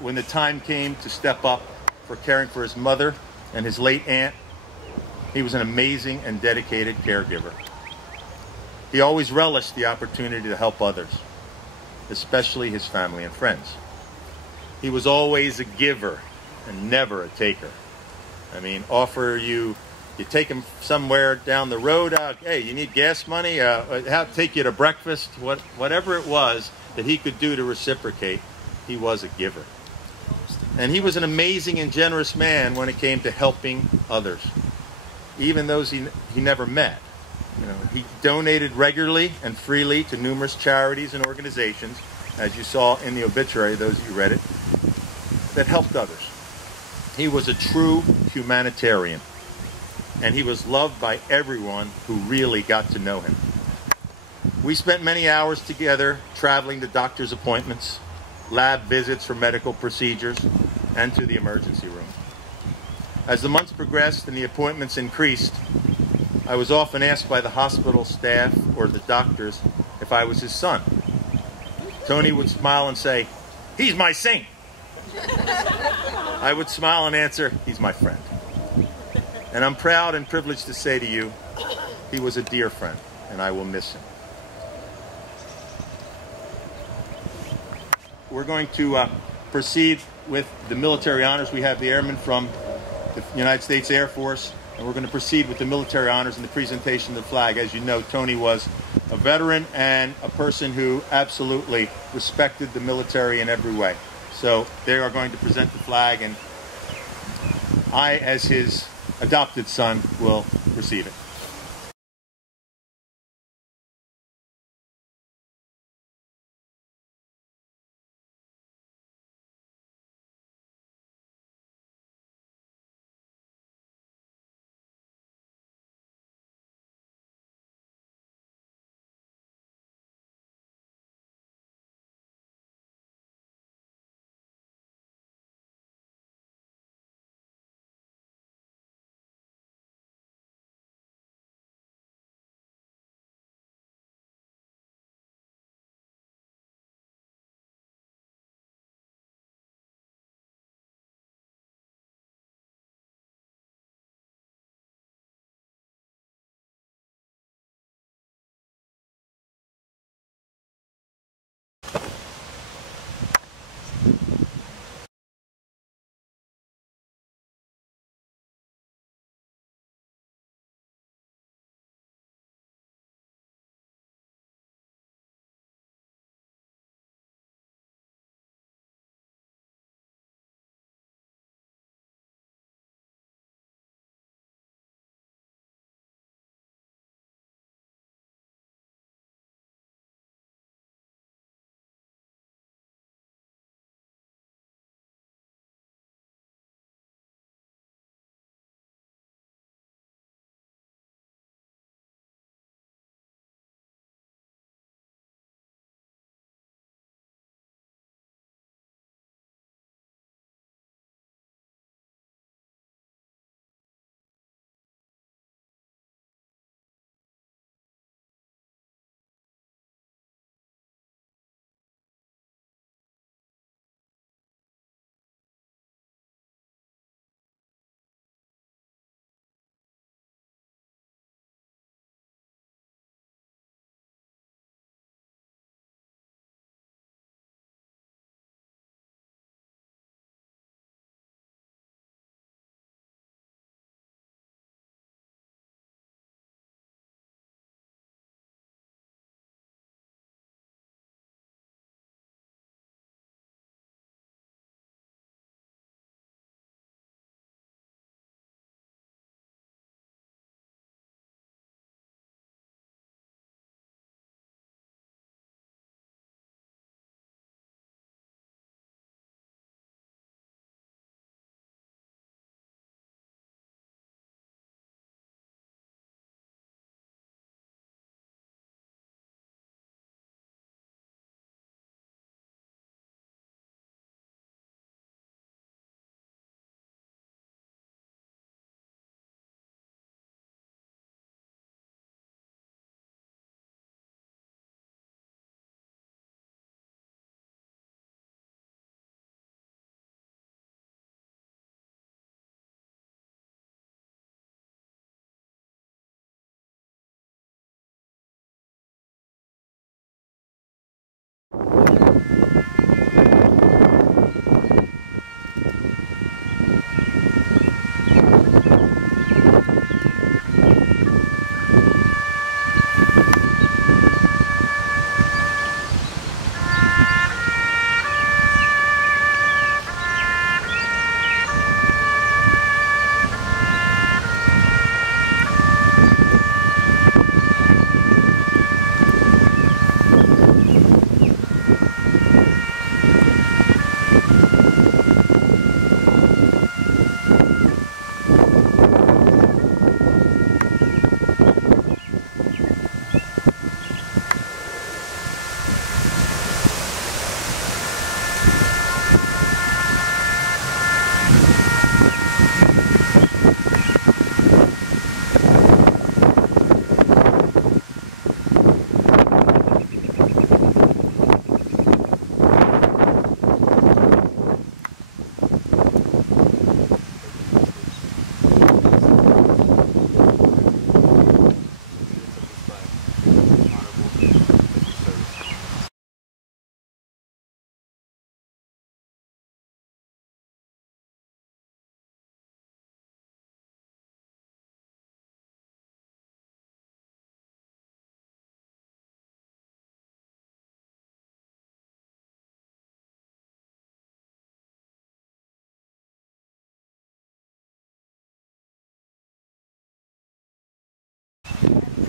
When the time came to step up for caring for his mother and his late aunt, he was an amazing and dedicated caregiver. He always relished the opportunity to help others, especially his family and friends. He was always a giver and never a taker. I mean, you take him somewhere down the road, hey, you need gas money? Take you to breakfast? Whatever it was that he could do to reciprocate, he was a giver. And he was an amazing and generous man when it came to helping others, even those he never met. He donated regularly and freely to numerous charities and organizations, as you saw in the obituary, those of you read it, that helped others. He was a true humanitarian, and he was loved by everyone who really got to know him. We spent many hours together traveling to doctor's appointments, lab visits for medical procedures, and to the emergency room. As the months progressed and the appointments increased, I was often asked by the hospital staff or the doctors if I was his son. Tony would smile and say, "He's my saint." I would smile and answer, "He's my friend." And I'm proud and privileged to say to you, he was a dear friend, and I will miss him. We're going to proceed with the military honors. We have the airmen from the United States Air Force, and we're going to proceed with the military honors and the presentation of the flag. As you know, Tony was a veteran and a person who absolutely respected the military in every way. So they are going to present the flag, and I, as his adopted son, will receive it.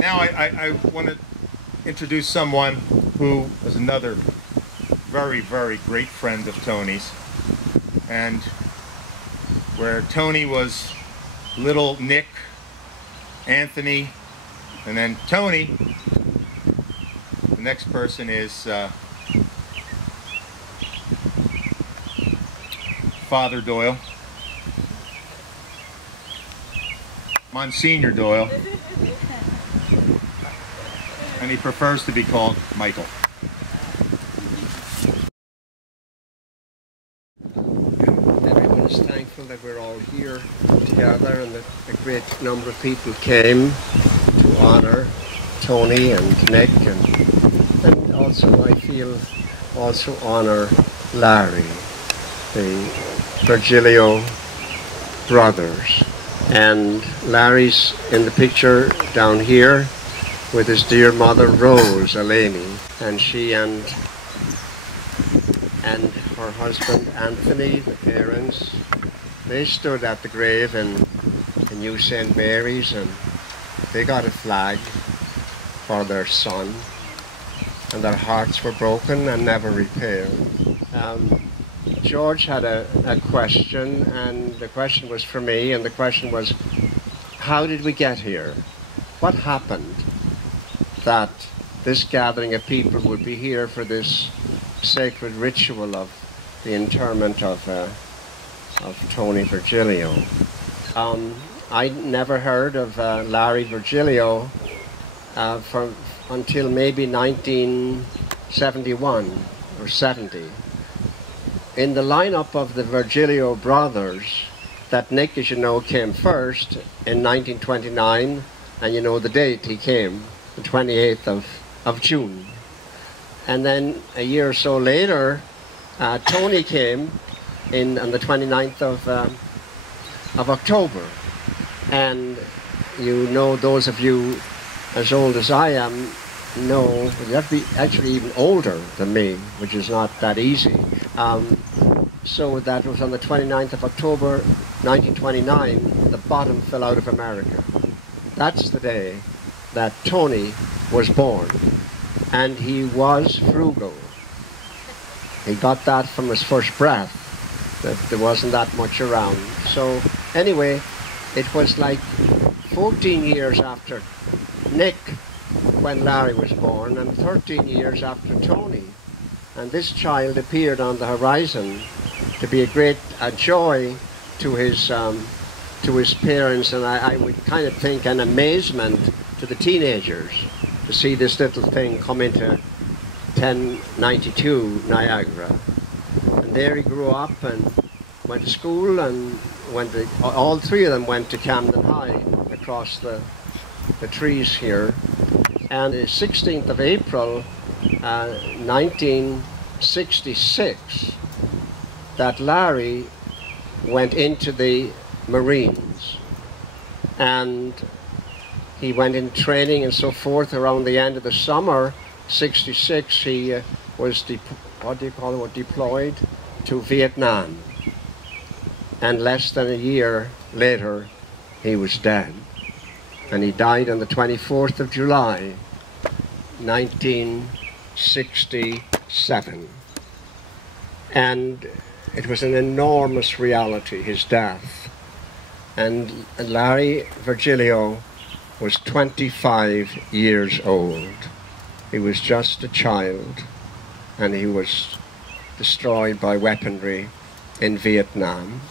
Now I want to introduce someone who was another very, very great friend of Tony's, and where Tony was little Nick, Anthony, and then Tony. The next person is Father Doyle, Monsignor Doyle, and he prefers to be called Michael. Everyone is thankful that we're all here together, and that a great number of people came to honor Tony and Nick, and also I feel also honor Larry, the Virgilio Brothers. And Larry's in the picture down here with his dear mother Rose Aleni, and she and her husband Anthony, the parents, they stood at the grave in New St. Mary's, and they got a flag for their son, and their hearts were broken and never repaired. George had a question, and the question was for me, and the question was, how did we get here? What happened that this gathering of people would be here for this sacred ritual of the interment of Tony Virgilio? I never heard of Larry Virgilio until maybe 1971 or 70. In the lineup of the Virgilio Brothers, that Nick, as you know, came first in 1929, and you know the date he came, the 28th of June. And then a year or so later, Tony came in on the 29th of October. And you know, those of you as old as I am know, you have to be actually even older than me, which is not that easy. So that was on the 29th of October 1929, the bottom fell out of America. That's the day that Tony was born, and he was frugal. He got that from his first breath, that there wasn't that much around. So anyway, it was like 14 years after Nick when Larry was born, and 13 years after Tony. And this child appeared on the horizon to be a great joy to his parents, and I would kind of think an amazement to the teenagers to see this little thing come into 1092 Niagara. And there he grew up and went to school, and all three of them went to Camden High across the trees here. And the 16th of April 1966, that Larry went into the Marines, and he went in training and so forth. Around the end of the summer 66, he was deployed to Vietnam, and less than a year later he was dead, and he died on the 24th of July 1967. And it was an enormous reality, his death. And Larry Virgilio was 25 years old. He was just a child, and he was destroyed by weaponry in Vietnam.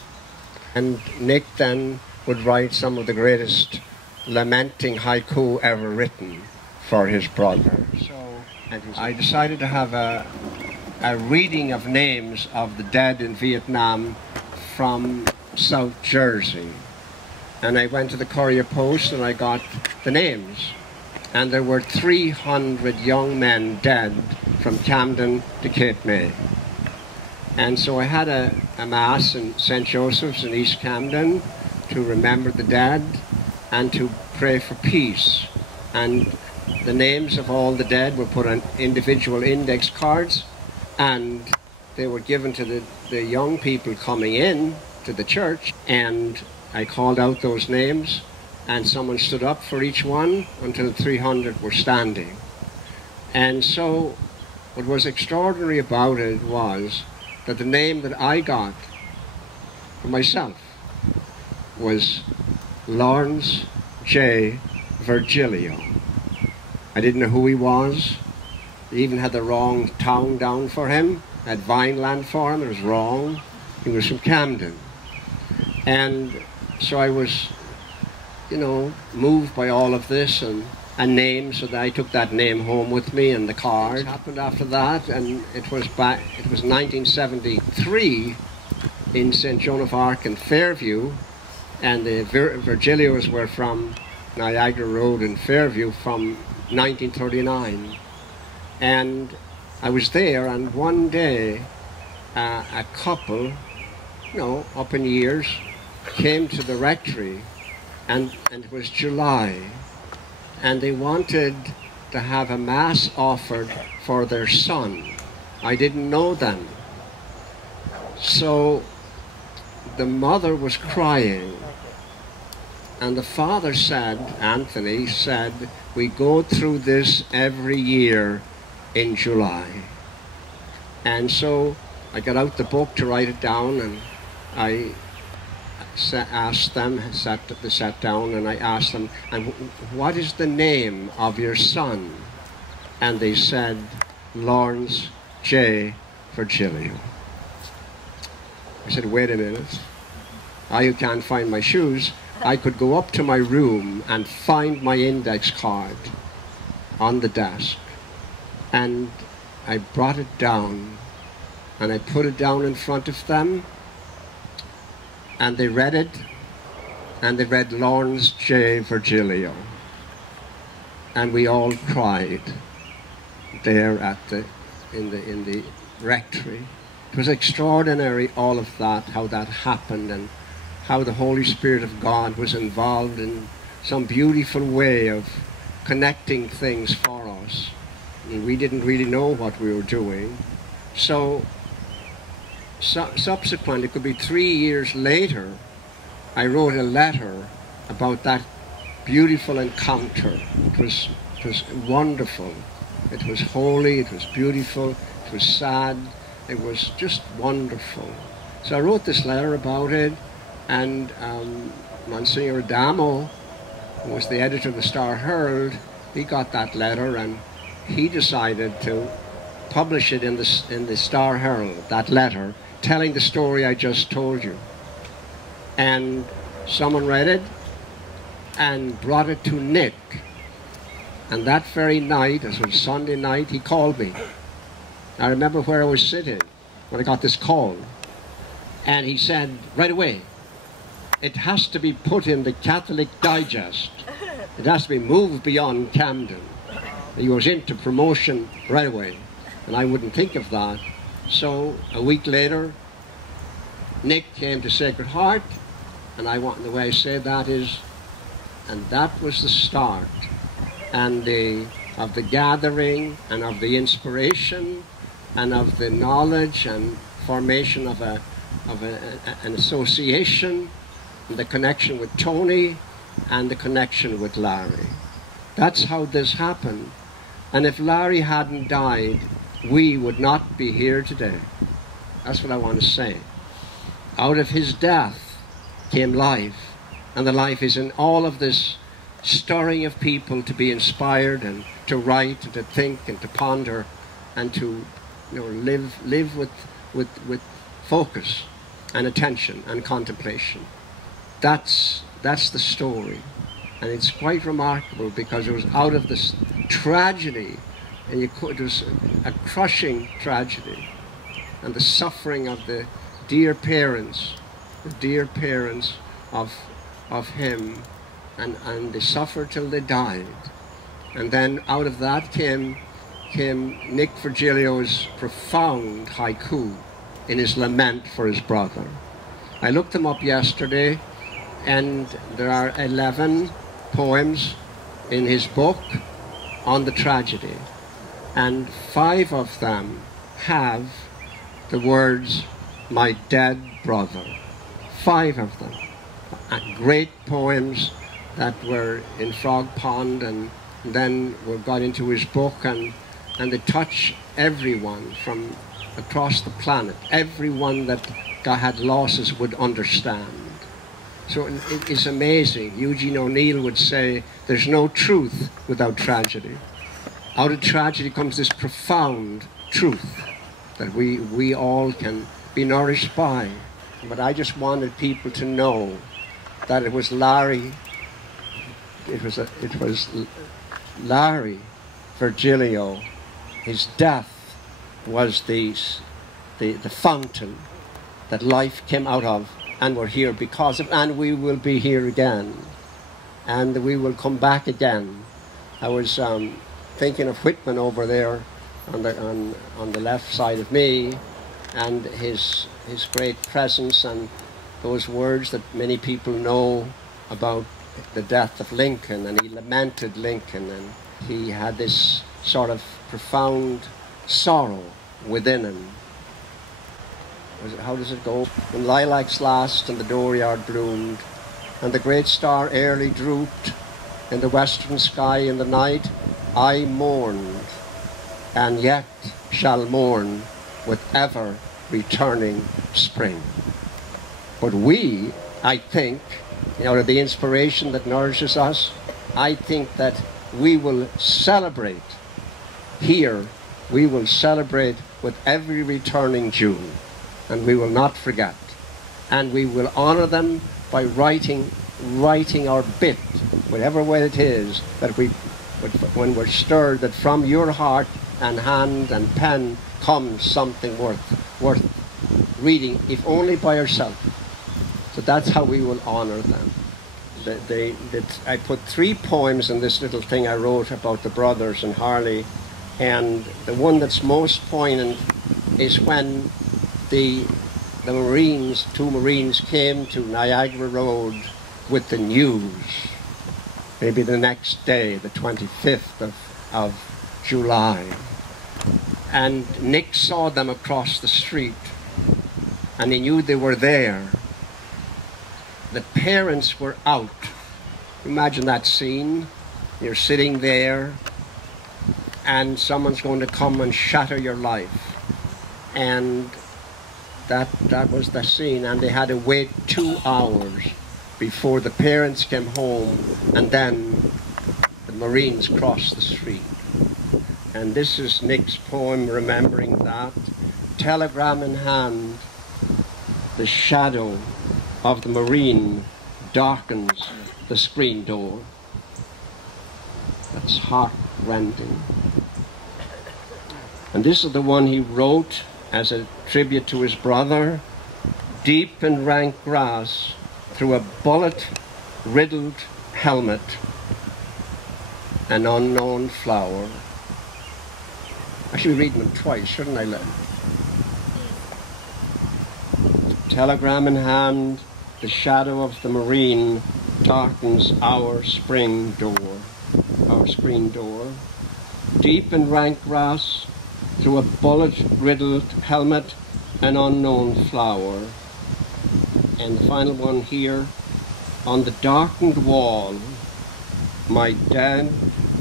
And Nick then would write some of the greatest lamenting haiku ever written for his brother. So I decided to have a reading of names of the dead in Vietnam from South Jersey. And I went to the Courier Post and I got the names. And there were 300 young men dead from Camden to Cape May. And so I had a mass in St. Joseph's in East Camden to remember the dead and to pray for peace. And the names of all the dead were put on individual index cards, and they were given to the young people coming in to the church. And I called out those names, and someone stood up for each one until 300 were standing. And so what was extraordinary about it was that the name that I got for myself was Lawrence J. Virgilio. I didn't know who he was. They even had the wrong town down for him. Had Vineland for him. It was wrong. He was from Camden. And so I was, you know, moved by all of this and name, so that I took that name home with me and the card. It happened after that, and it was 1973 in St. Joan of Arc in Fairview, and the Virgilios were from Niagara Road in Fairview from 1939. And I was there, and one day a couple, you know, up in years, came to the rectory, and it was July, and they wanted to have a mass offered for their son. I didn't know them. So the mother was crying, and the father said, Anthony said, we go through this every year in July. And so I got out the book to write it down, and I asked them, they sat down, and I asked them, and what is the name of your son? And they said, Lawrence J. Virgilio. I said, wait a minute. I who can't find my shoes, I could go up to my room and find my index card on the desk. And I brought it down, and I put it down in front of them, and they read it, and they read Lawrence J. Virgilio. And we all cried there at in the rectory. It was extraordinary, all of that, how that happened, and how the Holy Spirit of God was involved in some beautiful way of connecting things for us. And we didn't really know what we were doing. So subsequently, it could be 3 years later, I wrote a letter about that beautiful encounter. It was wonderful. It was holy, it was beautiful, it was sad, it was just wonderful. So I wrote this letter about it, and Monsignor Adamo, who was the editor of the Star Herald, he got that letter, and he decided to publish it in the Star Herald, that letter, telling the story I just told you. And someone read it and brought it to Nick. And that very night, it was Sunday night, he called me. I remember where I was sitting when I got this call. And he said, right away, it has to be put in the Catholic Digest. It has to be moved beyond Camden. He was into promotion right away. And I wouldn't think of that. So a week later, Nick came to Sacred Heart, and the way I say that is, and that was the start, and of the gathering, and of the inspiration, and of the knowledge and formation of an association, and the connection with Tony, and the connection with Larry. That's how this happened. And if Larry hadn't died, we would not be here today. That's what I want to say. Out of his death came life, and the life is in all of this stirring of people to be inspired and to write and to think and to ponder and to, you know, live with focus and attention and contemplation. That's the story, and it's quite remarkable because it was out of this tragedy, and it was a crushing tragedy, and the suffering of the dear parents of him, and they suffered till they died. And then out of that came Nick Virgilio's profound haiku in his lament for his brother. I looked them up yesterday, and there are 11 poems in his book on the tragedy, and 5 of them have the words, my dead brother. 5 of them. Great poems that were in Frog Pond, and then we got into his book, and they touch everyone from across the planet. Everyone that had losses would understand. So it's amazing. Eugene O'Neill would say, there's no truth without tragedy. Out of tragedy comes this profound truth that we all can be nourished by. But I just wanted people to know that it was Larry, it was Larry Virgilio. His death was the fountain that life came out of, and we're here because of, and we will be here again, and we will come back again. I was thinking of Whitman over there on the left side of me, and his great presence and those words that many people know about the death of Lincoln, and he lamented Lincoln, and he had this sort of profound sorrow within him. How does it go? When lilacs last and the dooryard bloomed, and the great star early drooped in the western sky in the night, I mourned, and yet shall mourn with ever returning spring. But we, I think, out of the inspiration that nourishes us, I think that we will celebrate here, we will celebrate with every returning June, and we will not forget. And we will honor them by writing our bit, whatever way it is, that when we're stirred, that from your heart and hand and pen comes something worth reading, if only by yourself. So that's how we will honor them. I put 3 poems in this little thing I wrote about the brothers and Harleigh, and the one that's most poignant is when the Marines, 2 Marines, came to Niagara Road with the news, maybe the next day, the 25th of July. And Nick saw them across the street, and he knew they were there. The parents were out. Imagine that scene. You're sitting there, and someone's going to come and shatter your life. And that was the scene, and they had to wait 2 hours before the parents came home, and then the Marines crossed the street. And this is Nick's poem, remembering that. Telegram in hand, the shadow of the Marine darkens the screen door. That's heart-rending. And this is the one he wrote as a tribute to his brother. Deep in rank grass, through a bullet-riddled helmet, an unknown flower. I should be reading them twice, shouldn't I? Telegram in hand, the shadow of the Marine darkens our spring door, our screen door. Deep in rank grass, through a bullet-riddled helmet, an unknown flower. And the final one here, on the darkened wall, my dead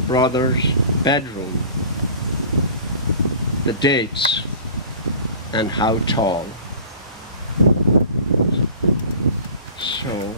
brother's bedroom, the dates and how tall. So